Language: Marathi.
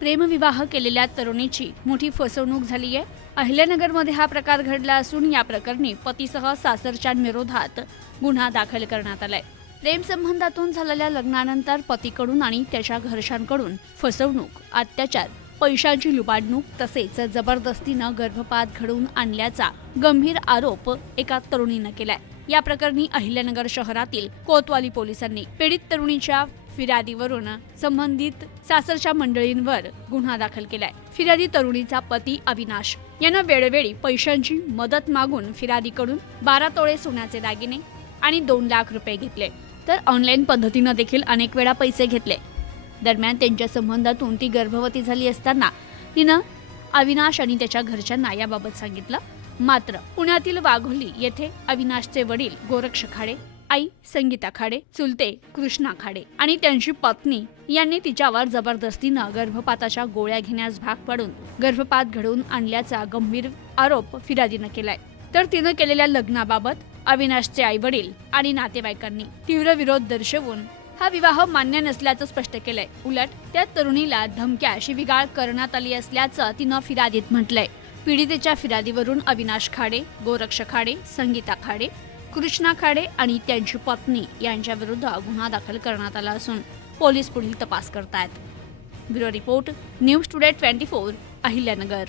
प्रेमविवाह केलेल्या तरुणीची मोठी फसवणूक झाली आहे. अहिल्यानगरमध्ये हा प्रकार घडला असून या प्रकरणी पतीसह सासरच्यांविरोधात गुन्हा दाखल करण्यात आलाय. प्रेमसंबंधातून झालेल्या लग्नानंतर पतीकडून आणि त्याच्या घरच्यांकडून फसवणूक अत्याचार पैशांची लुबाडणूक तसेच जबरदस्तीनं गर्भपात घडवून आणल्याचा गंभीर आरोप एका तरुणीनं केलाय. या प्रकरणी अहिल्यानगर शहरातील कोतवाली पोलिसांनी पीडित तरुणीच्या फिर्यादीवरून संबंधित सासरच्या मंडळींवर गुन्हा दाखल केलाय. फिर्यादी तरुणीचा पती अविनाश. यानं वेळोवेळी पैशांची मदत मागून फिर्यादीकडून बारा तोळे सोन्याचे दागिने आणि दोन लाख रुपये घेतले. तर ऑनलाईन पद्धतीनं देखील अनेक वेळा पैसे घेतले. दरम्यान त्यांच्या संबंधातून ती गर्भवती झाली असताना तिनं अविनाश आणि त्याच्या घरच्यांना याबाबत सांगितलं. मात्र पुण्यातील वाघोली येथे अविनाशचे वडील गोरक्ष खाडे आई संगीता खाडे चुलते कृष्णा खाडे आणि त्यांची पत्नी यांनी तिच्यावर जबरदस्तीनं गर्भपाताच्या गोळ्या घेण्यास भाग पाडून गर्भपात घडवून आणल्याचा गंभीर आरोप फिर्यादीनं केलाय. तर तिनं केलेल्या लग्नाबाबत अविनाशचे आई वडील आणि नातेवाईकांनी तीव्र विरोध दर्शवून हा विवाह मान्य नसल्याचं स्पष्ट केलंय. उलट त्या तरुणीला धमक्या शिविगाळ करण्यात आली असल्याचं तिनं फिर्यादीत म्हटलंय. पीडितेच्या फिर्यादीवरून अविनाश खाडे गोरक्ष खाडे संगीता खाडे कृष्णा खाडे आणि त्यांची पत्नी यांच्या विरुद्ध गुन्हा दाखल करण्यात आला असून पोलीस पुढील तपास करतायत. Bureau report news today twenty four Ahilyanagar.